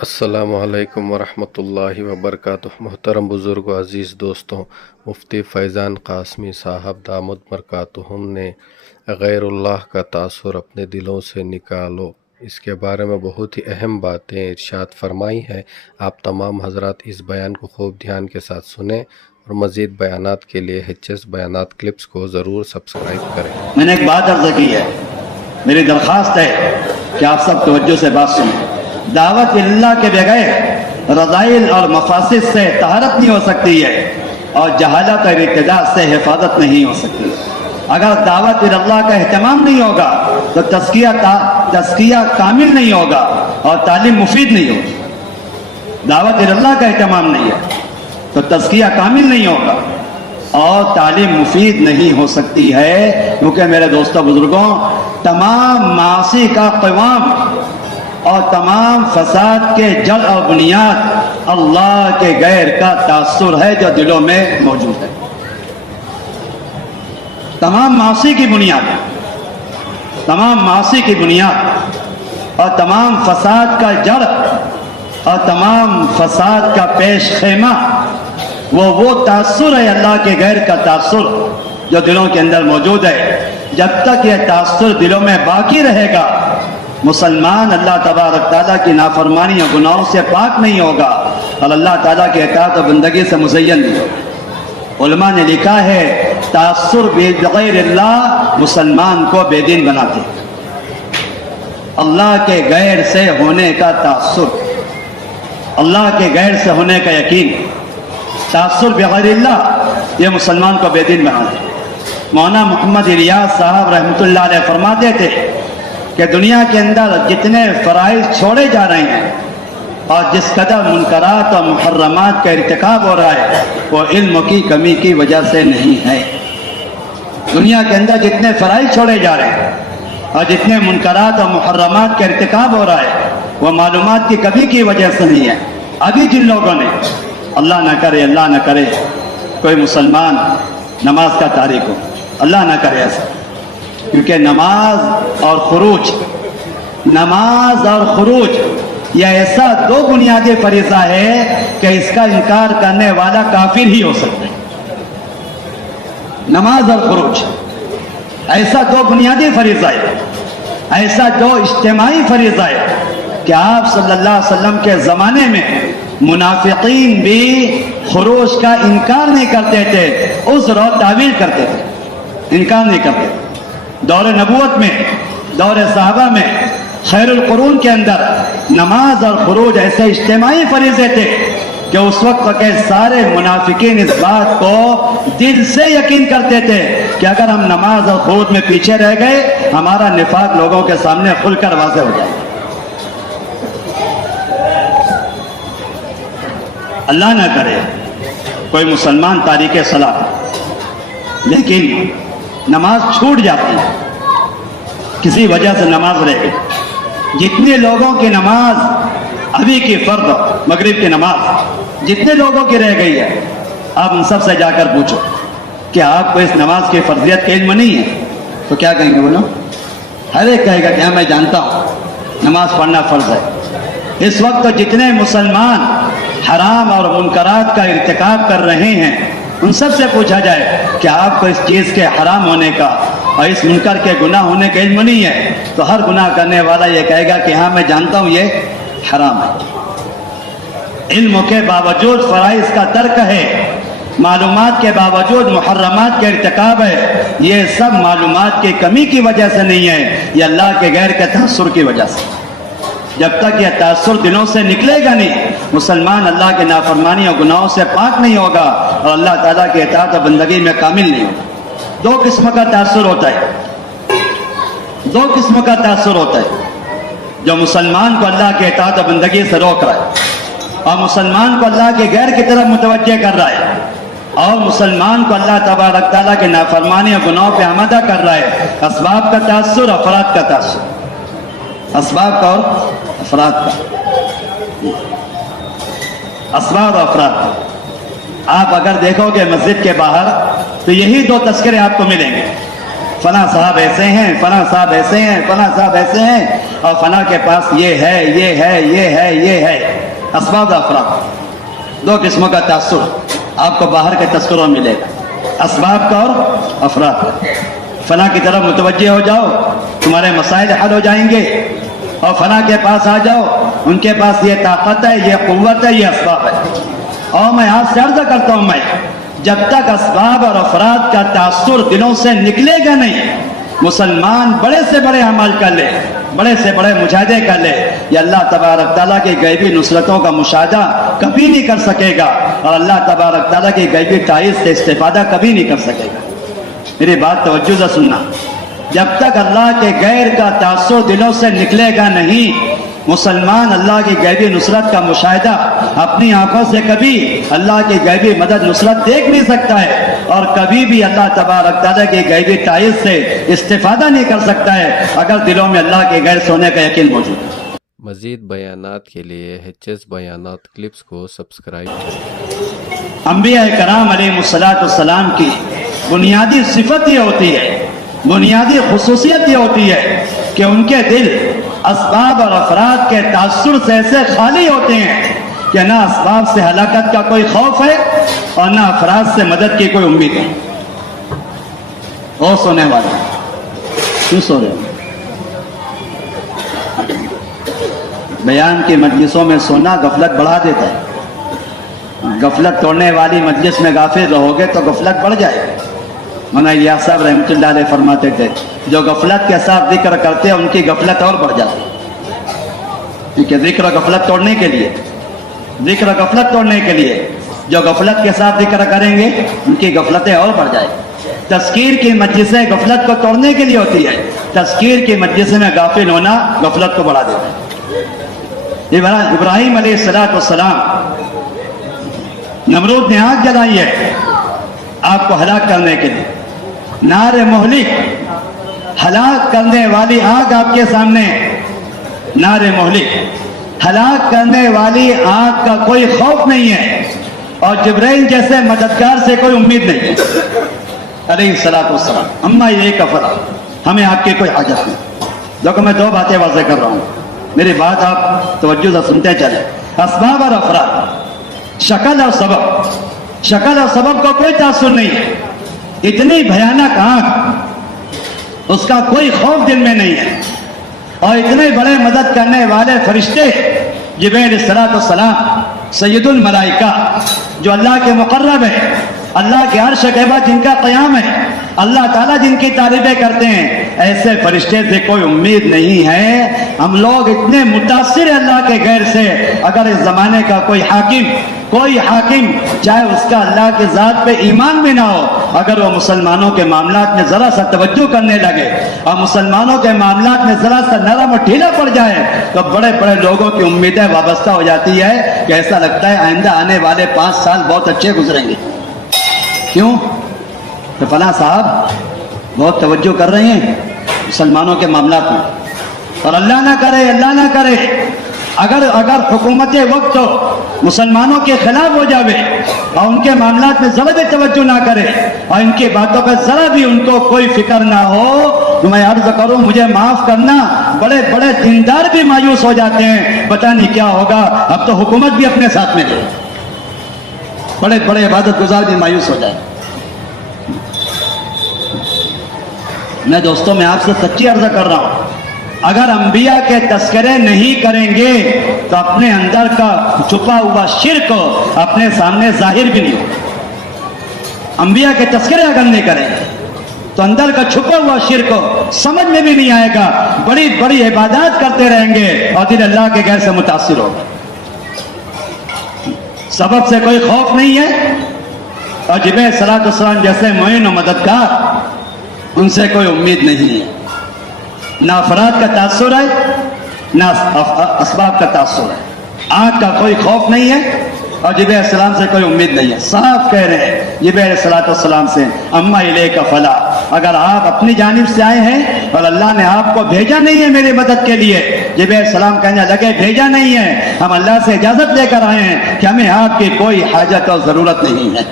السلام علیکم ورحمۃ اللہ وبرکاتہ۔ محترم بزرگ و عزیز دوستوں، مفتی فیضان قاسمی صاحب دامت برکاتہم نے غیر اللہ کا تاثر اپنے دلوں سے نکالو، اس کے بارے میں بہت ہی اہم باتیں ارشاد فرمائی ہیں۔ آپ تمام حضرات اس بیان کو خوب دھیان کے ساتھ سنیں اور مزید بیانات کے لیے HS بیانات کلپس کو ضرور سبسکرائب کریں۔ میں نے ایک بات عرض کی ہے، میری درخواست ہے کہ آپ سب توجہ سے بات سنیں۔ دعوت اللہ کے بغیر رذائل اور مفاسد سے طہارت نہیں ہو سکتی ہے اور جہالت اور ارتداد سے حفاظت نہیں ہو سکتی۔ اگر دعوت اللہ کا اہتمام نہیں ہوگا تو تزکیہ کامل نہیں ہوگا اور تعلیم مفید نہیں ہوگی۔ دعوت اللہ کا اہتمام نہیں ہے تو تزکیہ کامل نہیں ہوگا اور تعلیم مفید نہیں ہو سکتی ہے، کیونکہ میرے دوستوں بزرگوں، تمام معاصی کا قوام اور تمام فساد کے جڑ اور بنیاد اللہ کے غیر کا تاثر ہے جو دلوں میں موجود ہے۔ تمام معاصی کی بنیاد اور تمام فساد کا جڑ اور تمام فساد کا پیش خیمہ وہ تاثر ہے، اللہ کے غیر کا تاثر جو دلوں کے اندر موجود ہے۔ جب تک یہ تاثر دلوں میں باقی رہے گا، مسلمان اللہ تبارک تعالیٰ کی نافرمانی اور گناہوں سے پاک نہیں ہوگا اور اللہ تعالیٰ کی اطاعت و بندگی سے مزین نہیں ہوگا۔ علماء نے لکھا ہے، تاثر بغیر اللہ مسلمان کو بے دین بناتے۔ اللہ کے غیر سے ہونے کا تاثر، اللہ کے غیر سے ہونے کا یقین، تاثر بغیر اللہ یہ مسلمان کو بے دین بناتے۔ مولانا محمد الیاس صاحب رحمۃ اللہ علیہ فرماتے تھے کہ دنیا کے اندر جتنے فرائض چھوڑے جا رہے ہیں اور جس قدر منکرات اور محرمات کا ارتکاب ہو رہا ہے، وہ علم کی کمی کی وجہ سے نہیں ہے۔ دنیا کے اندر جتنے فرائض چھوڑے جا رہے ہیں اور جتنے منکرات اور محرمات کا ارتکاب ہو رہا ہے، وہ معلومات کی کمی کی وجہ سے نہیں ہے۔ ابھی جن لوگوں نے اللہ نہ کرے کوئی مسلمان نماز کا تارک ہو، اللہ نہ کرے ایسا، کیونکہ نماز اور خروج یہ ایسا دو بنیادی فریضہ ہے کہ اس کا انکار کرنے والا کافر ہی ہو سکتا ہے۔ نماز اور خروج ایسا دو بنیادی فریضہ ہے، ایسا دو اجتماعی فریضہ ہے کہ آپ صلی اللہ علیہ وسلم کے زمانے میں منافقین بھی خروج کا انکار نہیں کرتے تھے، عذر اور تعویل کرتے تھے، انکار نہیں کرتے تھے۔ دور نبوت میں، دور صحابہ میں، خیر القرون کے اندر نماز اور خروج ایسے اجتماعی فریضے تھے کہ اس وقت کے سارے منافقین اس بات کو دل سے یقین کرتے تھے کہ اگر ہم نماز اور خروج میں پیچھے رہ گئے، ہمارا نفاق لوگوں کے سامنے کھل کر واضح ہو جائے۔ اللہ نہ کرے کوئی مسلمان تاریک صلاۃ لیکن نماز چھوٹ جاتی ہے، کسی وجہ سے نماز رہ گئی۔ جتنے لوگوں کی نماز ابھی کی فرض مغرب کی نماز جتنے لوگوں کی رہ گئی ہے، آپ ان سب سے جا کر پوچھو کہ آپ کو اس نماز کی فرضیت کا علم نہیں ہے تو کیا کہیں گے؟ بولو، ہر ایک کہے گا کہ ہاں میں جانتا ہوں نماز پڑھنا فرض ہے۔ اس وقت جتنے مسلمان حرام اور منکرات کا ارتکاب کر رہے ہیں، ان سب سے پوچھا جائے کہ آپ کو اس چیز کے حرام ہونے کا اور اس منکر کے گناہ ہونے کا علم نہیں ہے، تو ہر گناہ کرنے والا یہ کہے گا کہ ہاں میں جانتا ہوں یہ حرام ہے۔ علم کے باوجود فرائض کا ترک ہے، معلومات کے باوجود محرمات کے ارتکاب ہے، یہ سب معلومات کی کمی کی وجہ سے نہیں ہے، یہ اللہ کے غیر کے تاثر کی وجہ سے۔ جب تک یہ تاثر دلوں سے نکلے گا نہیں، مسلمان اللہ کے نافرمانی اور گناہوں سے پاک نہیں ہوگا اور اللہ تعالیٰ کی اطاعت و بندگی میں کامل نہیں ہوگا۔ دو قسم کا تاثر ہوتا ہے، جو مسلمان کو اللہ کی اطاعت و بندگی سے روک رہا ہے اور مسلمان کو اللہ کے غیر کی طرف متوجہ کر رہا ہے، اور مسلمان کو اللہ تبارک تعالیٰ کے نافرمانی اور گناہوں پہ آمادہ کر رہا ہے۔ اسباب کا تاثر، افراد کا تاثر، اسباب کا اور افراد کا، اسباب اور افراد کا۔ آپ اگر دیکھو گے مسجد کے باہر تو یہی دو تذکرے آپ کو ملیں گے، فلاں صاحب ایسے ہیں، فلاں صاحب ایسے ہیں، فلاں صاحب ایسے ہیں، اور فلاں کے پاس یہ ہے، یہ ہے، یہ ہے، یہ ہے۔ اسباب افراد، دو قسموں کا تاثر آپ کو باہر کے تذکروں میں ملے گا، اسباب کا اور افراد کا۔ فلاں کی طرف متوجہ ہو جاؤ، تمہارے مسائل حل ہو جائیں گے، اور فلاں کے پاس آ جاؤ، ان کے پاس یہ طاقت ہے، یہ قوت ہے، یہ اسباب ہے۔ اور میں آپ سے عرض کرتا ہوں، میں جب تک اسباب اور افراد کا تاثر دلوں سے نکلے گا نہیں، مسلمان بڑے سے بڑے عمل کر لے، بڑے سے بڑے مجاہدے کر لے، یہ اللہ تبارک تعالیٰ کی غیبی نصرتوں کا مشاہدہ کبھی نہیں کر سکے گا، اور اللہ تبارک تعالیٰ کی غیبی تائید سے استفادہ کبھی نہیں کر سکے گا۔ میری بات توجہ سے سننا، جب تک اللہ کے غیر کا تاثر دلوں سے نکلے گا نہیں، مسلمان اللہ کی غیبی نصرت کا مشاہدہ اپنی آنکھوں سے کبھی اللہ کی غیبی مدد نصرت دیکھ نہیں سکتا ہے، اور کبھی بھی اللہ تبارک تعالیٰ کی غیبی تائید سے استفادہ نہیں کر سکتا ہے اگر دلوں میں اللہ کے غیر سونے کا یقین موجود ہے۔ مزید بیانات کے لیے HS بیانات کلپس کو سبسکرائب کریں۔ انبیاء کرام علیہ السلام کی بنیادی صفت یہ ہوتی ہے، بنیادی خصوصیت یہ ہوتی ہے کہ ان کے دل اسباب اور افراد کے تاثر سے ایسے خالی ہوتے ہیں کہ نہ اسباب سے ہلاکت کا کوئی خوف ہے اور نہ افراد سے مدد کی کوئی امید ہے۔ اور سونے والے کیوں سو رہے ہیں؟ بیان کی مجلسوں میں سونا غفلت بڑھا دیتا ہے، غفلت توڑنے والی مجلس میں غافل رہو گے تو غفلت بڑھ جائے گی۔ مولانا الیاس صاحب رحمۃ اللہ علیہ فرماتے تھے، جو غفلت کے ساتھ ذکر کرتے ہیں ان کی غفلت اور بڑھ جاتی ہے، کیونکہ ذکر غفلت توڑنے کے لیے، ذکر غفلت توڑنے کے لیے جو غفلت کے ساتھ ذکر کریں گے ان کی غفلتیں اور بڑھ جائیں گی۔ تذکیر کی مجلسیں غفلت کو توڑنے کے لیے ہوتی ہے، تذکیر کی مجلس میں غافل ہونا غفلت کو بڑھا دیتا ہے۔ ابراہیم علیہ السلام، نمرود نے آگ جلائی ہے آپ کو ہلاک کرنے کے لیے، نار مہلک، ہلاک کرنے والی آگ آپ کے سامنے، نار مہلک، ہلاک کرنے والی آگ کا کوئی خوف نہیں ہے، اور جبرائیل جیسے مددگار سے کوئی امید نہیں ہے علیہ السلام۔ اما یہ کفر، ہمیں آپ کی کوئی حاجت نہیں۔ دیکھو میں دو باتیں واضح کر رہا ہوں، میری بات آپ توجہ سے سنتے چلیں۔ اسباب اور افراد، شکل اور سبب، شکل اور سبب کو کوئی تاثر نہیں ہے، اتنی بھیانک آنکھ، اس کا کوئی خوف دل میں نہیں ہے، اور اتنے بڑے مدد کرنے والے فرشتے جبرائیل علیہ السلام، سید الملائکہ، جو اللہ کے مقرب ہیں، اللہ کے عرش کے بعد جن کا قیام ہے، اللہ تعالیٰ جن کی تعریفیں کرتے ہیں، ایسے فرشتے سے کوئی امید نہیں ہے۔ ہم لوگ اتنے متاثر ہیں اللہ کے غیر سے، اگر اس زمانے کا کوئی حاکم چاہے اس کا اللہ کے ذات پہ ایمان بھی نہ ہو، اگر وہ مسلمانوں کے معاملات میں ذرا سا توجہ کرنے لگے اور مسلمانوں کے معاملات میں ذرا سا نرم اور ڈھیلا پڑ جائے تو بڑے بڑے لوگوں کی امیدیں وابستہ ہو جاتی ہے کہ ایسا لگتا ہے آئندہ آنے والے 5 سال بہت اچھے گزریں گے۔ کیوں؟ تو فلاں صاحب بہت توجہ کر رہے ہیں مسلمانوں کے معاملات میں، اور اللہ نہ کرے اگر حکومت وقت مسلمانوں کے خلاف ہو جاوے اور ان کے معاملات میں ذرا بھی توجہ نہ کرے اور ان کی باتوں پہ ذرا بھی ان کو کوئی فکر نہ ہو تو میں عرض کروں، مجھے معاف کرنا، بڑے بڑے دیندار بھی مایوس ہو جاتے ہیں، پتہ نہیں کیا ہوگا، اب تو حکومت بھی اپنے ساتھ میں لے، بڑے بڑے عبادت گزار بھی مایوس ہو جائیں۔ میں دوستوں میں آپ سے سچی عرض کر رہا ہوں، اگر انبیاء کے تذکرے نہیں کریں گے تو اپنے اندر کا چھپا ہوا شرک اپنے سامنے ظاہر بھی نہیں ہوگا۔ انبیاء کے تذکرے اگر نہیں کریں گے تو اندر کا چھپا ہوا شرک سمجھ میں بھی نہیں آئے گا، بڑی بڑی عبادات کرتے رہیں گے اور دل اللہ کے غیر سے متاثر ہوگا۔ سبب سے کوئی خوف نہیں ہے، اور جبرائیل صلاۃ السلام جیسے معین و مددگار، ان سے کوئی امید نہیں ہے، نہ افراد کا تاثر ہے نہ اسباب کا تاثر ہے، آنکھ کا کوئی خوف نہیں ہے، اور جبرائیل علیہ السلام سے کوئی امید نہیں ہے۔ صاف کہہ رہے ہیں جبرائیل علیہ السلام سے، اما الیک فلا، اگر آپ اپنی جانب سے آئے ہیں اور اللہ نے آپ کو بھیجا نہیں ہے میری مدد کے لیے، جبرائیل علیہ السلام کہنے لگے بھیجا نہیں ہے، ہم اللہ سے اجازت لے کر آئے ہیں کہ ہمیں آپ کی کوئی حاجت اور ضرورت نہیں ہے۔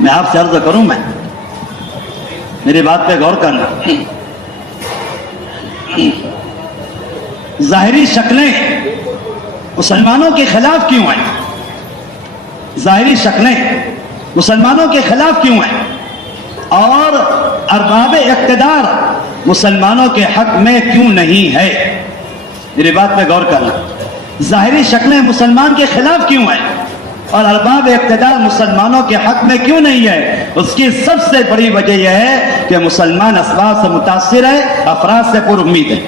میں آپ سے عرض کروں، میں میری بات پہ غور کرنا، ظاہری شکلیں مسلمانوں کے خلاف کیوں ہیں؟ ظاہری شکلیں مسلمانوں کے خلاف کیوں ہیں؟ اور ارباب اقتدار مسلمانوں کے حق میں کیوں نہیں ہے؟ میری بات پہ غور کرنا. ظاہری شکلیں مسلمان کے خلاف کیوں ہیں اور ارباب اقتدار مسلمانوں کے حق میں کیوں نہیں ہے؟ اس کی سب سے بڑی وجہ یہ ہے کہ مسلمان اسباب سے متاثر ہے، افراد سے پر امید ہے.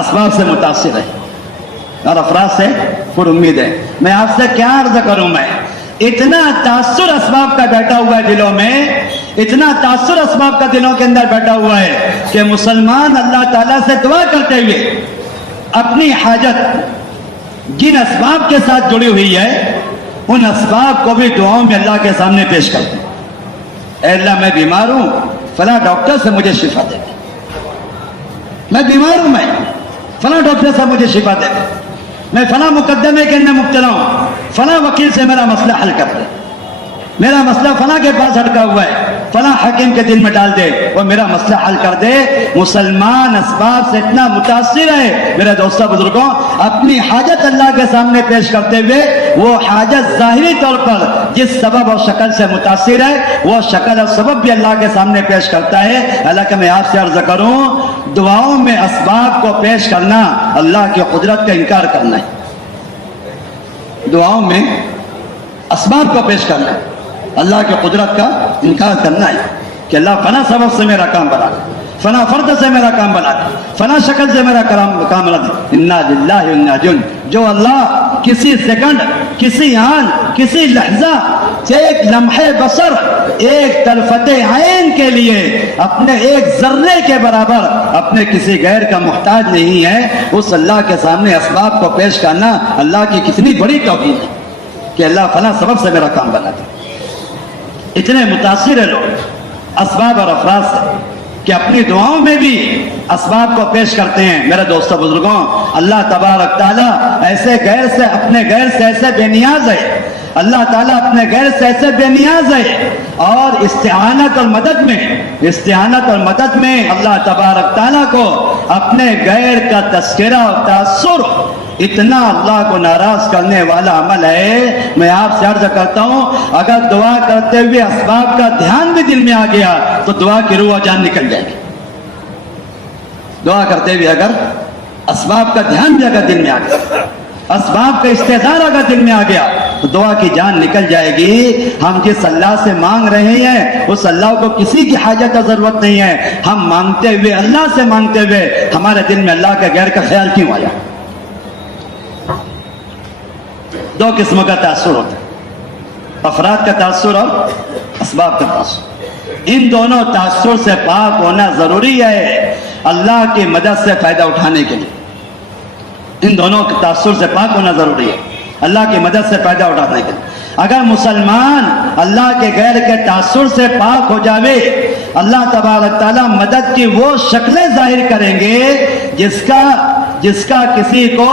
اسباب سے متاثر ہے اور افراد سے پر امید ہے. میں آپ سے کیا عرض کروں؟ میں اتنا تاثر اسباب کا بیٹھا ہوا ہے دلوں میں، اتنا تاثر اسباب کا دلوں کے اندر بیٹھا ہوا ہے کہ مسلمان اللہ تعالیٰ سے دعا کرتے ہوئے اپنی حاجت جن اسباب کے ساتھ جڑی ہوئی ہے ان اسباب کو بھی دعاؤں میں اللہ کے سامنے پیش کرتے ہیں. اے اللہ میں بیمار ہوں، فلاں ڈاکٹر سے مجھے شفا دے دے. میں بیمار ہوں، میں فلاں ڈاکٹر سے مجھے شفا دے دے. میں فلاں مقدمے کے اندر مبتلا ہوں، فلاں وکیل سے میرا مسئلہ حل کر دے. میرا مسئلہ فلاں کے پاس اٹکا ہوا ہے، فلاں حکیم کے دل میں ڈال دے، وہ میرا مسئلہ حل کر دے. مسلمان اسباب سے اتنا متاثر ہے میرے دوستوں بزرگوں، اپنی حاجت اللہ کے سامنے پیش کرتے ہوئے وہ حاجت ظاہری طور پر جس سبب اور شکل سے متاثر ہے وہ شکل اور سبب بھی اللہ کے سامنے پیش کرتا ہے. حالانکہ میں آپ سے عرض کروں، دعاؤں میں اسباب کو پیش کرنا اللہ کی قدرت کا انکار کرنا ہے. دعاؤں میں اسباب کو پیش کرنا ہے، اللہ کی قدرت کا انکار کرنا ہے کہ اللہ فلاں سبب سے میرا کام بنا دے، فلاں فرد سے میرا کام بنا دے، فلاں شکل سے میرا کام بنا دے. انا للہ و انا الیہ. جو اللہ کسی سیکنڈ، کسی آن، کسی لحظہ، ایک لمحے بصر، ایک طرفت عین کے لیے اپنے ایک ذرے کے برابر اپنے کسی غیر کا محتاج نہیں ہے، اس اللہ کے سامنے اسباب کو پیش کرنا اللہ کی کتنی بڑی توہین ہے کہ اللہ فلاں سبب سے میرا کام بنا دے. اتنے متاثر ہیں لوگ اسباب اور افراد سے کہ اپنی دعاؤں میں بھی اسباب کو پیش کرتے ہیں. میرے دوستوں بزرگوں، اللہ تبارک تعالیٰ ایسے غیر سے، اپنے غیر سے ایسے بے نیاز ہے. اللہ تعالیٰ اپنے غیر سے ایسے بے نیاز ہے اور استعانت اور مدد میں اللہ تبارک تعالیٰ کو اپنے غیر کا تذکرہ اور تاثر اتنا اللہ کو ناراض کرنے والا عمل ہے. میں آپ سے عرض کرتا ہوں، اگر دعا کرتے ہوئے اسباب کا دھیان بھی دل میں آ گیا تو دعا کی روح و جان نکل جائے گی. دعا کرتے ہوئے اگر اسباب کا دھیان بھی اگر دل میں آ گیا، اسباب کا استحضار اگر دل میں آ گیا تو دعا کی جان نکل جائے گی. ہم جس اللہ سے مانگ رہے ہیں اس اللہ کو کسی کی حاجت اور ضرورت نہیں ہے. ہم مانگتے ہوئے، اللہ سے مانگتے ہوئے ہمارے دل میں اللہ کے غیر کا خیال کیوں آیا؟ دو قسم کا تاثر ہوتا ہے، افراد کا تاثر اور اسباب کا تاثر. ان دونوں تاثر سے پاک ہونا ضروری ہے اللہ کی مدد سے فائدہ اٹھانے کے لیے. ان دونوں کے تاثر سے پاک ہونا ضروری ہے اللہ کی مدد سے فائدہ اٹھانے کے لیے. اگر مسلمان اللہ کے غیر کے تاثر سے پاک ہو جاوے، اللہ تبارک تعالیٰ مدد کی وہ شکلیں ظاہر کریں گے جس کا کسی کو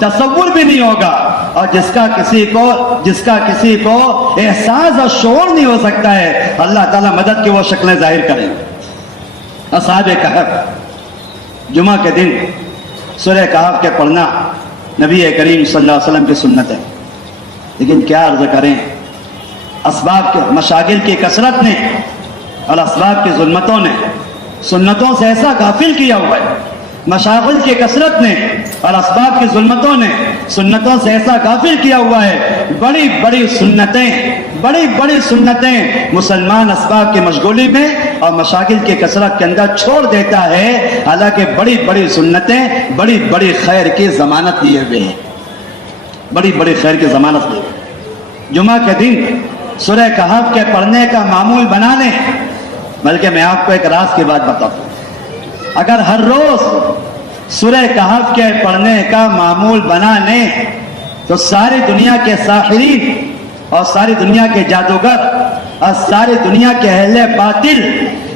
تصور بھی نہیں ہوگا اور جس کا کسی کو احساس اور شعور نہیں ہو سکتا ہے. اللہ تعالیٰ مدد کی وہ شکلیں ظاہر کریں گے. اصحاب کہف جمعہ کے دن سورہ کہف کے پڑھنا نبی کریم صلی اللہ علیہ وسلم کی سنت ہے. لیکن کیا عرض کریں، اسباب کے مشاغل کی کثرت نے اور اسباب کی ظلمتوں نے سنتوں سے ایسا غافل کیا ہوا ہے. مشاغل کی کثرت نے اور اسباب کی ظلمتوں نے سنتوں سے ایسا غافل کیا ہوا ہے. بڑی بڑی سنتیں مسلمان اسباب کی مشغولی میں اور مشاغل کی کثرت کے اندر چھوڑ دیتا ہے، حالانکہ بڑی سنتیں بڑی خیر کی ضمانت دیے ہوئے ہیں. بڑی خیر کی ضمانت دیے ہوئے. جمعہ کے دن سورہ کہف کے پڑھنے کا معمول بنا لیں. بلکہ میں آپ کو ایک راز کی بات بتاتا ہوں، اگر ہر روز سورہ کہف کے پڑھنے کا معمول بنا لیں تو ساری دنیا کے ساحرین اور ساری دنیا کے جادوگر اور ساری دنیا کے اہل باطل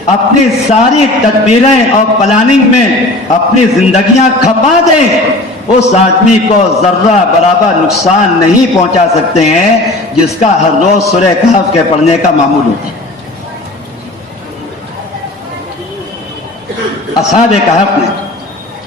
اپنی ساری تدبیریں اور پلاننگ میں اپنی زندگیاں کھپا دیں، اس آدمی کو ذرہ برابر نقصان نہیں پہنچا سکتے ہیں جس کا ہر روز سورہ کہف کے پڑھنے کا معمول ہوتا ہے. اصحاب کہف نے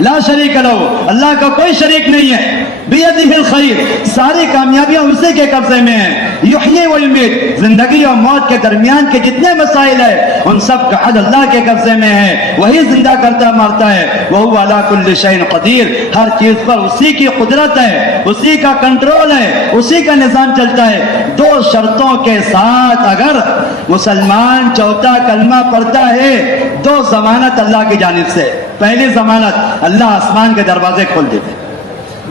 لا شریک لہو، اللہ کا کوئی شریک نہیں ہے، بیدہ الخیر، ساری کامیابیاں اسی کے قبضے میں ہیں، یحیی و یمیت، زندگی اور موت کے درمیان کے جتنے مسائل ہیں ان سب کا حل اللہ کے قبضے میں ہے، وہی زندہ کرتا مارتا ہے، وہو علی کل شیء قدیر، ہر چیز پر اسی کی قدرت ہے، اسی کا کنٹرول ہے، اسی کا نظام چلتا ہے۔ دو شرطوں کے ساتھ اگر مسلمان چوتھا کلمہ پڑھتا ہے، دو ضمانت اللہ کی جانب سے، پہلی ضمانت اللہ آسمان کے دروازے کھول دیتے،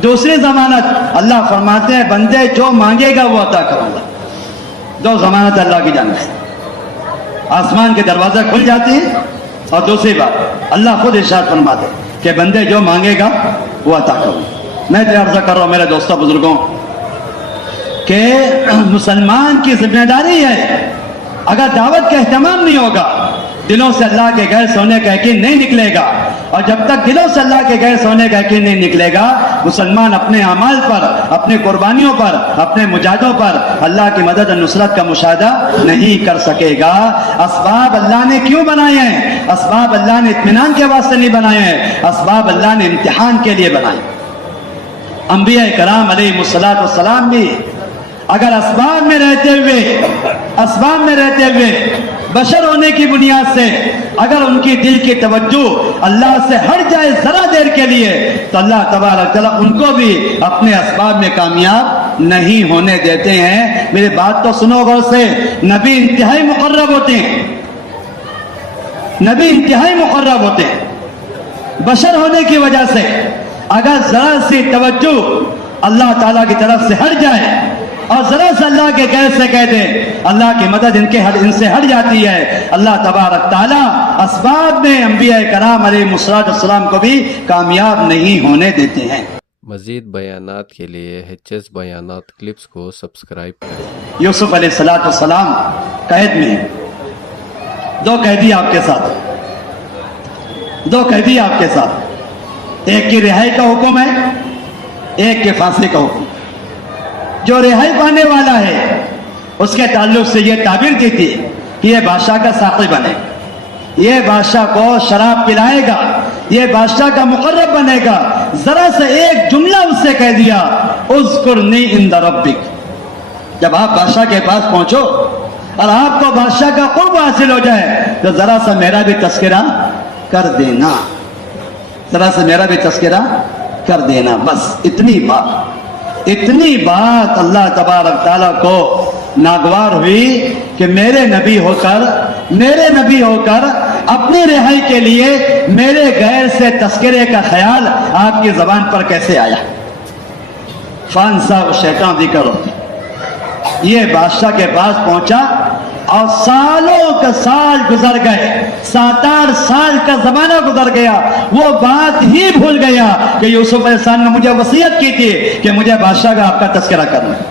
دوسری ضمانت اللہ فرماتے ہیں بندے جو مانگے گا وہ عطا کروں گا۔ دو ضمانت اللہ کی جانب سے، آسمان کے دروازے کھل جاتے ہیں، اور دوسری بات اللہ خود ارشاد فرماتے ہیں کہ بندے جو مانگے گا وہ عطا کروں گا۔ میں تو عرض کر رہا ہوں میرے دوستوں بزرگوں کہ مسلمان کی ذمہ داری ہے، اگر دعوت کا اہتمام نہیں ہوگا، دلوں سے اللہ کے غیر سونے کا یقین نہیں نکلے گا، اور جب تک دلوں سے اللہ کے غیر سونے کا یقین نہیں نکلے گا، مسلمان اپنے اعمال پر، اپنی قربانیوں پر، اپنے مجاہدوں پر اللہ کی مدد اور نصرت کا مشاہدہ نہیں کر سکے گا۔ اسباب اللہ نے کیوں بنائے ہیں؟ اسباب اللہ نے اطمینان کے واسطے نہیں بنائے ہیں، اسباب اللہ نے امتحان کے لیے بنائے۔ انبیاء کرام علیہ السلام بھی اگر اسباب میں رہتے ہوئے بشر ہونے کی بنیاد سے اگر ان کی دل کی توجہ اللہ سے ہٹ جائے ذرا دیر کے لیے، تو اللہ تبارک تعالیٰ ان کو بھی اپنے اسباب میں کامیاب نہیں ہونے دیتے ہیں۔ میری بات تو سنو غور سے، نبی انتہائی مقرب ہوتے ہیں، نبی انتہائی مقرب ہوتے ہیں، بشر ہونے کی وجہ سے اگر ذرا سی توجہ اللہ تعالیٰ کی طرف سے ہٹ جائے اور ذرا سے اللہ کے غیر سے کہہ دے، اللہ کی مدد ان سے ہٹ جاتی ہے۔ اللہ تبارک تعالیٰ اسباب میں انبیاء کرام علیہ السلام کو بھی کامیاب نہیں ہونے دیتے ہیں۔ مزید بیانات کے لیے HS بیانات کلپس کو سبسکرائب کریں۔ یوسف علیہ السلام قید میں ہیں، دو قیدی آپ کے ساتھ، ایک کی رہائی کا حکم ہے، ایک کے پھانسی کا حکم۔ جو رہائی پانے والا ہے اس کے تعلق سے یہ تعبیر دی تھی کہ یہ بادشاہ کا ساقی بنے، یہ بادشاہ کو شراب پلائے گا، یہ بادشاہ کا مقرب بنے گا۔ ذرا سے ایک جملہ اس سے کہہ دیا، اذکرنی عند ربک، جب آپ بادشاہ کے پاس پہنچو اور آپ کو بادشاہ کا قرب حاصل ہو جائے تو ذرا سا میرا بھی تذکرہ کر دینا، ذرا سے میرا بھی تذکرہ کر دینا، بس اتنی بات اللہ تبارک تعالیٰ کو ناگوار ہوئی کہ میرے نبی ہو کر اپنی رہائی کے لیے میرے غیر سے تذکرے کا خیال آپ کی زبان پر کیسے آیا؟ فانسا شیطان ذکر ہوتی، یہ بادشاہ کے پاس پہنچا اور سالوں کا سال گزر گئے، 7-8 سال کا زمانہ گزر گیا، وہ بات ہی بھول گیا کہ یوسف علیہ السلام نے مجھے وصیت کی تھی کہ مجھے بادشاہ کا آپ کا تذکرہ کرنا ہے۔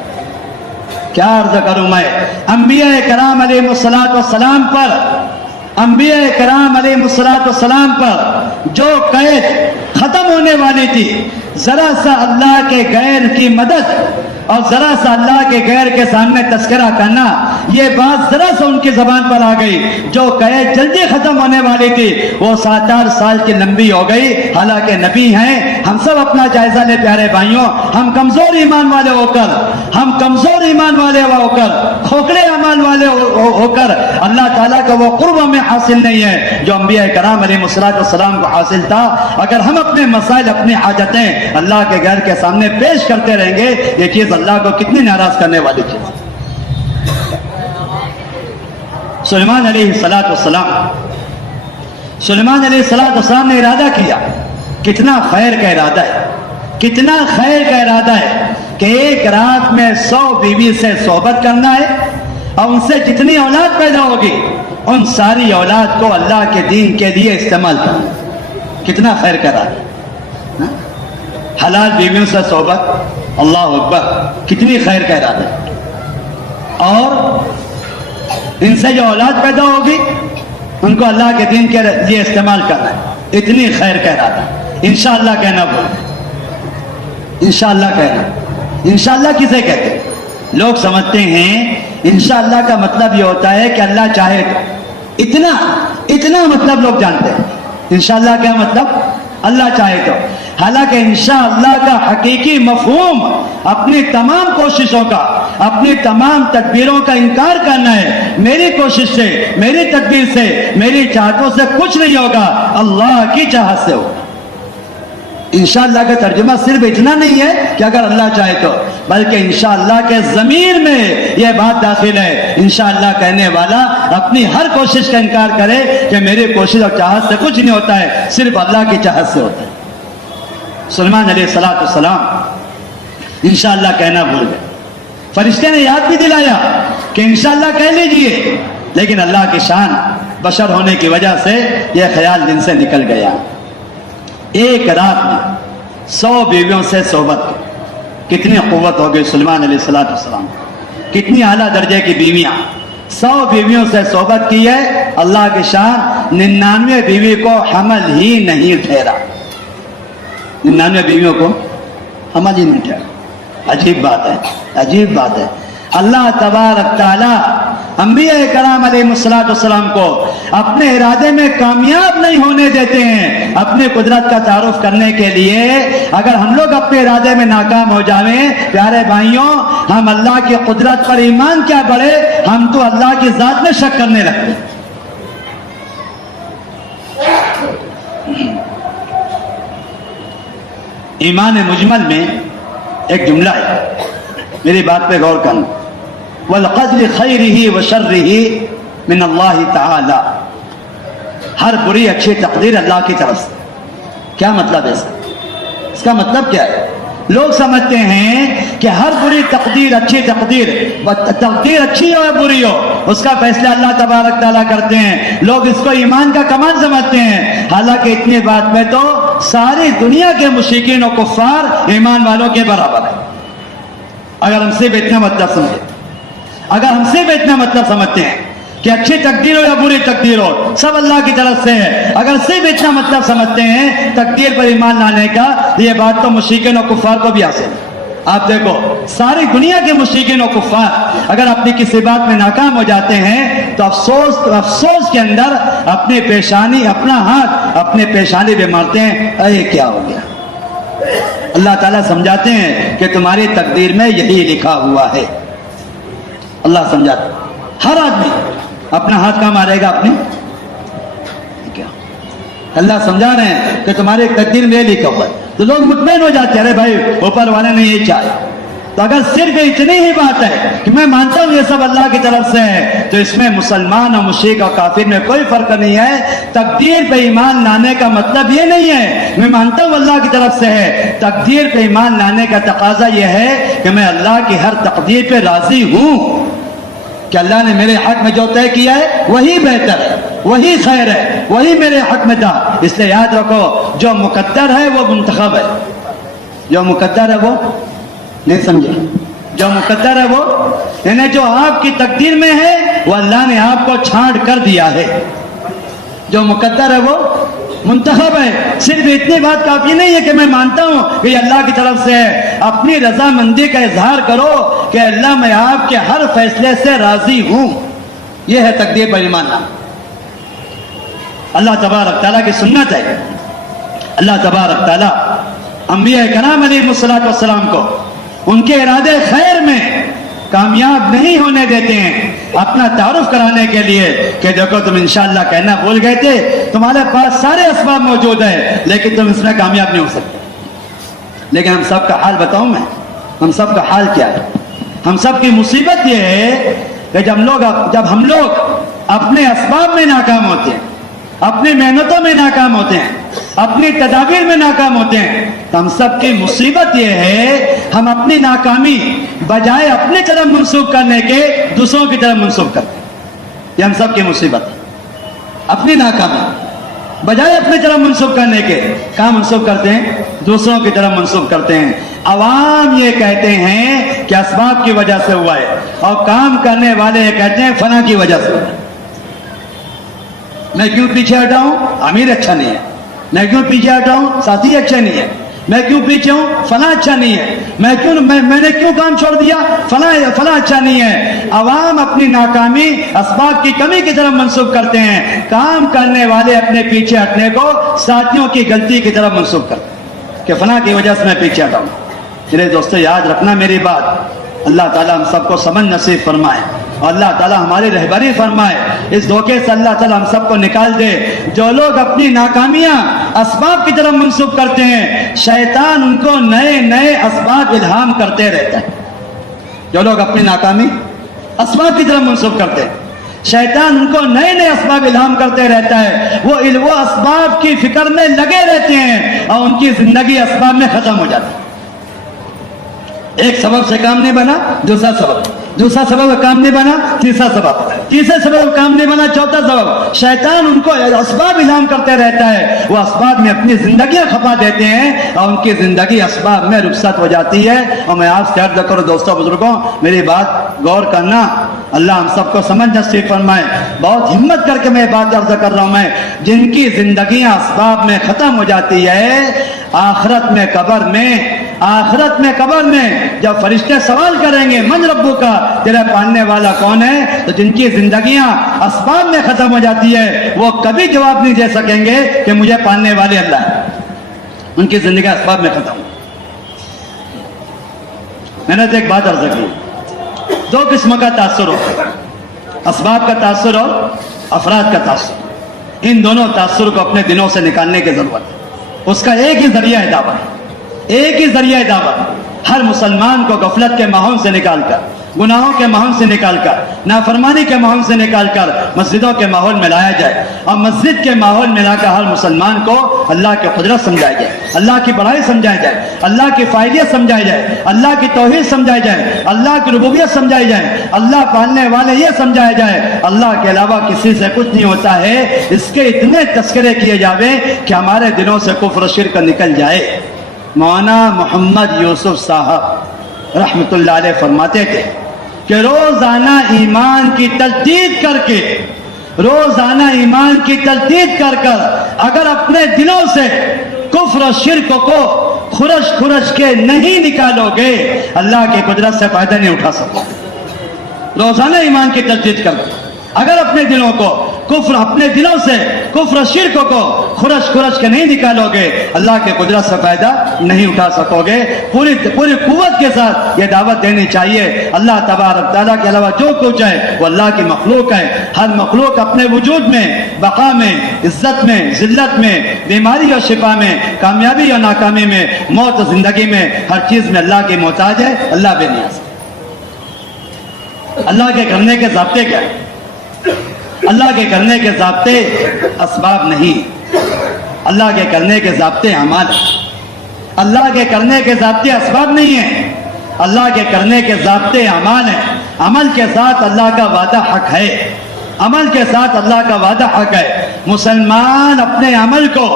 کیا عرض کروں میں، انبیاء کرام علیہ السلام پر جو قید ختم ہونے والی تھی، ذرا سا اللہ کے غیر کی مدد اور ذرا سا اللہ کے غیر کے سامنے تذکرہ کرنا، یہ بات ذرا سا ان کی زبان پر آ گئی، جو قید جلدی ختم ہونے والی تھی وہ 7-8 سال کی لمبی ہو گئی۔ حالانکہ نبی ہیں، ہم سب اپنا جائزہ لے پیارے بھائیوں، ہم کمزور ایمان والے ہو کر کھوکھلے ایمان والے ہو کر اللہ تعالیٰ کا وہ قرب ہمیں حاصل نہیں ہے جو انبیاء کرام علیہ السلام کو حاصل تھا۔ اگر ہم اپنے مسائل، اپنی حاجتیں اللہ کے غیر کے سامنے پیش کرتے رہیں گے، یہ چیز اللہ کو کتنی ناراض کرنے والی چیز۔ سلیمان علیہ السلام نے ارادہ کیا، کتنا خیر کا ارادہ ہے کہ ایک رات میں 100 بیوی سے صحبت کرنا ہے اور ان سے جتنی اولاد پیدا ہوگی ان ساری اولاد کو اللہ کے دین کے لیے استعمال کرنا۔ کتنا خیر کا ارادہ، حلال بیویوں سے صحبت، اللہ اکبر، کتنی خیر کا ارادہ ہے۔ اور ان سے جو اولاد پیدا ہوگی ان کو اللہ کے دین کے لیے استعمال کرنا ہے، اتنی خیر کا ارادہ۔ انشاءاللہ کہنا بولے، انشاءاللہ کہنا، انشاءاللہ کسے کہتے ہیں؟ لوگ سمجھتے ہیں انشاءاللہ کا مطلب یہ ہوتا ہے کہ اللہ چاہے تو، اتنا مطلب لوگ جانتے ہیں۔ انشاءاللہ کیا مطلب؟ اللہ چاہے تو. حالانکہ انشاءاللہ کا حقیقی مفہوم اپنی تمام کوششوں کا، اپنی تمام تدبیروں کا انکار کرنا ہے. میری کوشش سے، میری تدبیر سے، میری چاہتوں سے کچھ نہیں ہوگا، اللہ کی چاہت سے ہوگا. انشاءاللہ کا ترجمہ صرف اتنا نہیں ہے کہ اگر اللہ چاہے تو، بلکہ انشاءاللہ کے ضمیر میں یہ بات داخل ہے. انشاءاللہ کہنے والا اپنی ہر کوشش کا انکار کرے کہ میری کوشش اور چاہت سے کچھ نہیں ہوتا ہے، صرف اللہ کی چاہت سے ہوتا ہے. سلیمان علیہ السلام انشاءاللہ کہنا بھول گئے. فرشتے نے یاد بھی دلایا کہ انشاءاللہ کہہ لیجئے، لیکن اللہ کی شان بشر ہونے کی وجہ سے یہ خیال دل سے نکل گیا. ایک رات میں 100 بیویوں سے صحبت کی. کتنی قوت ہو گئی سلیمان علیہ السلام، کتنی اعلیٰ درجے کی بیویاں. 100 بیویوں سے صحبت کی ہے. اللہ کی شان 99 بیوی کو حمل ہی نہیں ٹھہرا. 99 بیویوں کو حمل ہی نہیں ٹھہرا. عجیب بات ہے، عجیب بات ہے. اللہ تبارک تعالی انبیاء کرام علیہ السلام کو اپنے ارادے میں کامیاب نہیں ہونے دیتے ہیں. اپنی قدرت کا تعارف کرنے کے لیے اگر ہم لوگ اپنے ارادے میں ناکام ہو جائیں، پیارے بھائیوں، ہم اللہ کی قدرت پر ایمان کیا بڑھے، ہم تو اللہ کی ذات میں شک کرنے لگتے ہیں. ایمان مجمل میں ایک جملہ ہے، میری بات پہ غور کرنا. وَالْقَدْرِ خَيْرِهِ وَشَرِّهِ مِنَ اللَّهِ تَعَالَى. ہر بری اچھی تقدیر اللہ کی طرف سے. کیا مطلب ہے اس کا مطلب کیا ہے؟ لوگ سمجھتے ہیں کہ ہر بری تقدیر، اچھی تقدیر، تقدیر اچھی ہو یا بری ہو، اس کا فیصلہ اللہ تبارک تعالیٰ کرتے ہیں. لوگ اس کو ایمان کا کمال سمجھتے ہیں. حالانکہ اتنی بات میں تو ساری دنیا کے مشرکین و کفار ایمان والوں کے برابر ہے. اگر ہم صرف اتنا مطلب سمجھیں، اگر ہم صرف اتنا مطلب سمجھتے ہیں کہ اچھی تقدیر ہو یا بری تقدیر ہو سب اللہ کی طرف سے ہے، اگر صرف اتنا مطلب سمجھتے ہیں تقدیر پر ایمان لانے کا، یہ بات تو مشرکین و کفار کو بھی حاصل ہے. آپ دیکھو ساری دنیا کے مشرکین و کفار اگر اپنی کسی بات میں ناکام ہو جاتے ہیں تو افسوس کے اندر اپنی پیشانی، اپنا ہاتھ اپنے پیشانی پہ مارتے ہیں، اے کیا ہو گیا. اللہ تعالیٰ سمجھاتے ہیں کہ تمہاری تقدیر میں یہی لکھا ہوا ہے. اللہ سمجھاتے ہر آدمی اپنا ہاتھ کہاں مارے گا اپنی. اللہ سمجھا رہے ہیں کہ تمہاری تقدیر میں لکھا ہوا ہے. تو لوگ مطمئن ہو جاتے ہیں، ارے بھائی اوپر والے نے یہ چاہے. تو اگر صرف اتنی ہی بات ہے کہ میں مانتا ہوں یہ سب اللہ کی طرف سے ہے، تو اس میں مسلمان اور مشرک اور کافر میں کوئی فرق نہیں ہے. تقدیر پہ ایمان لانے کا مطلب یہ نہیں ہے میں مانتا ہوں اللہ کی طرف سے ہے. تقدیر پہ ایمان لانے کا تقاضا یہ ہے کہ میں اللہ کی ہر تقدیر پہ راضی ہوں کہ اللہ نے میرے حق میں جو طے کیا ہے وہی بہتر ہے، وہی خیر ہے، وہی میرے حق میں تھا. اس لیے یاد رکھو جو مقدر ہے وہ منتخب ہے. جو مقدر ہے وہ نہیں سمجھے، جو مقدر ہے وہ یعنی جو آپ کی تقدیر میں ہے وہ اللہ نے آپ کو چھانٹ کر دیا ہے. جو مقدر ہے وہ منتخب ہے. صرف اتنی بات کافی نہیں ہے کہ میں مانتا ہوں کہ یہ اللہ کی طرف سے ہے. اپنی رضامندی کا اظہار کرو کہ اللہ میں آپ کے ہر فیصلے سے راضی ہوں. یہ ہے تقدیر پر ایمان لانا. اللہ تبارک تعالیٰ کی سنت ہے. اللہ تبارک تعالیٰ انبیاء کرام علیہ السلام کو ان کے ارادے خیر میں کامیاب نہیں ہونے دیتے ہیں. اپنا تعارف کرانے کے لیے کہ دیکھو تم انشاءاللہ کہنا بھول گئے تھے، تمہارے پاس سارے اسباب موجود ہیں لیکن تم اس میں کامیاب نہیں ہو سکتے. لیکن ہم سب کا حال بتاؤں میں، ہم سب کا حال کیا ہے؟ ہم سب کی مصیبت یہ ہے کہ جب ہم لوگ اپنے اسباب میں ناکام ہوتے ہیں، اپنی محنتوں میں ناکام ہوتے ہیں، اپنی تدابیر میں ناکام ہوتے ہیں، تو ہم سب کی مصیبت یہ ہے ہم اپنی ناکامی بجائے اپنی طرف منسوخ کرنے کے دوسروں کی طرف منسوخ کرتے ہیں. یہ ہم سب کی مصیبت ہے. اپنی ناکامی بجائے اپنی طرف منسوخ کرنے کے کہاں منسوخ کرتے ہیں؟ دوسروں کی طرف منسوخ کرتے ہیں. عوام یہ کہتے ہیں کہ اسباب کی وجہ سے ہوا ہے، اور کام کرنے والے یہ کہتے ہیں فلاں کی وجہ سے ہوا ہے. میں کیوں پیچھے ہٹاؤں؟ امیر اچھا نہیں ہے. میں کیوں پیچھے ہٹاؤں؟ ساتھی اچھا نہیں ہے. میں کیوں پیچھے ہوں؟ فلاں اچھا نہیں ہے. میں نے کیوں کام چھوڑ دیا؟ فلاں اچھا نہیں ہے. عوام اپنی ناکامی اسباب کی کمی کی طرف منسوب کرتے ہیں. کام کرنے والے اپنے پیچھے ہٹنے کو ساتھیوں کی غلطی کی طرف منسوب کرتے ہیں کہ فلاں کی وجہ سے میں پیچھے ہٹا ہوں. چلے دوستو یاد رکھنا میری بات. اللہ تعالیٰ ہم سب کو سمجھ نصیب فرمائے اور اللہ تعالیٰ ہماری رہبری فرمائے. اس دھوکے سے اللہ تعالیٰ ہم سب کو نکال دے. جو لوگ اپنی ناکامیاں اسباب کی طرف منسوب کرتے ہیں شیطان ان کو نئے نئے اسباب الہام کرتے رہتا ہے. جو لوگ اپنی ناکامی اسباب کی طرف منسوب کرتے ہیں شیطان ان کو نئے نئے اسباب الہام کرتے رہتا ہے. وہ اسباب کی فکر میں لگے رہتے ہیں اور ان کی زندگی اسباب میں ختم ہو جاتی ہے. ایک سبب سے کام نہیں بنا دوسرا سبب کام نہیں بنا تیسرا سبب کام نہیں بنا چوتھا سبب. شیطان ان کو اسباب الہام کرتے رہتا ہے. وہ اسباب میں اپنی زندگیاں کھپا دیتے ہیں اور ان کی زندگی اسباب میں رخصت ہو جاتی ہے. اور میں آپ سے عرض کروں دوستوں بزرگوں میری بات غور کرنا. اللہ ہم سب کو سمجھ نصیب فرمائے. بہت ہمت کر کے میں بات عرض کر رہا ہوں. میں جن کی زندگیاں اسباب میں ختم ہو جاتی ہے آخرت میں قبر میں جب فرشتے سوال کریں گے من ربو کا تیرا پالنے والا کون ہے تو جن کی زندگیاں اسباب میں ختم ہو جاتی ہے وہ کبھی جواب نہیں دے سکیں گے کہ مجھے پالنے والے اللہ ہے. ان کی زندگی اسباب میں ختم. میں نے تو ایک بات عرض کی. دو قسم کا تاثر ہوتا ہے اسباب کا تاثر اور افراد کا تاثر. ان دونوں تاثر کو اپنے دلوں سے نکالنے کی ضرورت ہے. اس کا ایک ہی ذریعہ ہے دعوت. ہر مسلمان کو غفلت کے ماحول سے نکال کر گناہوں کے ماحول سے نکال کر نافرمانی کے ماحول سے نکال کر مسجدوں کے ماحول میں لایا جائے اور مسجد کے ماحول میں لا کر ہر مسلمان کو اللہ کی قدرت سمجھائی جائے, اللہ کی بڑائی سمجھائی جائے, اللہ کی فائدیت سمجھائی جائے, اللہ کی توحید سمجھائی جائے, اللہ کی ربوبیت سمجھائی جائے, اللہ پالنے والے یہ سمجھایا جائے اللہ کے علاوہ کسی سے کچھ نہیں ہوتا ہے. اس کے اتنے تذکرے کیے جاوے کہ ہمارے دلوں سے کفر و شرک نکل جائے. مولانا محمد یوسف صاحب رحمۃ اللہ علیہ فرماتے تھے کہ روزانہ ایمان کی تجدید کر کر اگر اپنے دلوں سے کفر و شرک کو خرش کے نہیں نکالو گے اللہ کی قدرت سے فائدہ نہیں اٹھا سکو. روزانہ ایمان کی تجدید کر اگر اپنے دلوں کو اپنے دلوں سے کفر و شرک کو خرش کے نہیں نکالو گے اللہ کے قدرت سے فائدہ نہیں اٹھا سکو گے. پوری قوت کے ساتھ یہ دعوت دینی چاہیے. اللہ تبارک تعالیٰ کے علاوہ جو کچھ ہے وہ اللہ کی مخلوق ہے. ہر مخلوق اپنے وجود میں بقا میں عزت میں ذلت میں بیماری اور شفا میں کامیابی اور ناکامی میں موت اور زندگی میں ہر چیز میں اللہ کی محتاج ہے. اللہ بے نیاز. اللہ کے کرنے کے ضابطے کیا ہے؟ اللہ کے کرنے کے ضابطے اسباب نہیں. اللہ کے کرنے کے ضابطے اعمال ہیں. اللہ کے کرنے کے ضابطے اسباب نہیں ہیں. اللہ کے کرنے کے ضابطے اعمال ہیں. عمل کے ساتھ اللہ کا وعدہ حق ہے. مسلمان اپنے عمل کو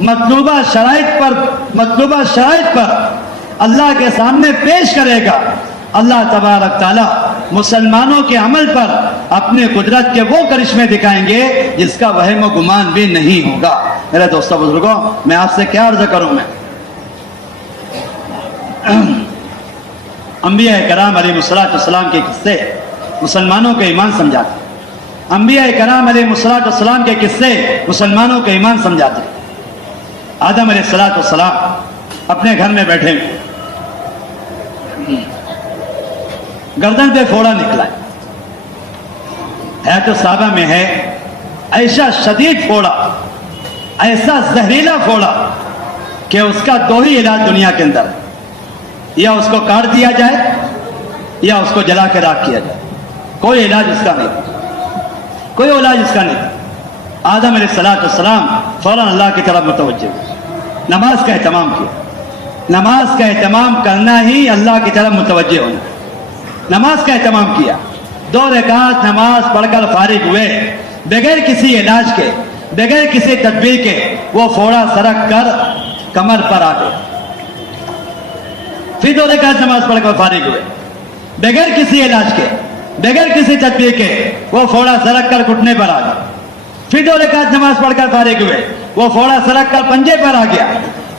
مطلوبہ شرائط پر اللہ کے سامنے پیش کرے گا. اللہ تبارک تعالیٰ مسلمانوں کے عمل پر اپنے قدرت کے وہ کرشمے دکھائیں گے جس کا وہم و گمان بھی نہیں ہوگا. میرے دوستوں بزرگوں میں آپ سے کیا عرض کروں. میں انبیاء کرام علیہ السلام کے قصے مسلمانوں کے ایمان سمجھاتے. انبیاء کرام علیہ السلام کے قصے مسلمانوں کے ایمان سمجھاتے. آدم علیہ السلام اپنے گھر میں بیٹھے گردن پہ پھوڑا نکلا ہے تو صحابہ میں ہے ایسا شدید پھوڑا, ایسا زہریلا پھوڑا کہ اس کا دو ہی علاج دنیا کے اندر, یا اس کو کاٹ دیا جائے یا اس کو جلا کے راکھ کیا جائے. کوئی علاج اس کا نہیں. آدم علیہ السلام فوراً اللہ کی طرف متوجہ ہوئے. نماز کا اہتمام کیا. نماز کا اہتمام کرنا ہی اللہ کی طرف متوجہ ہونا. نماز کا اہتمام کیا. 2 رکعت نماز پڑھ کر فارغ ہوئے. بغیر کسی علاج کے بغیر کسی تدبیر کے وہ پھوڑا سرک کر کمر پر آ گیا. پھر 2 رکعت نماز پڑھ کر فارغ ہوئے. بغیر کسی علاج کے بغیر کسی تدبیر کے وہ پھوڑا سرک کر گھٹنے پر آ گیا. پھر 2 رکعت نماز پڑھ کر فارغ ہوئے. وہ پھوڑا سرک کر پنجے پر آ گیا.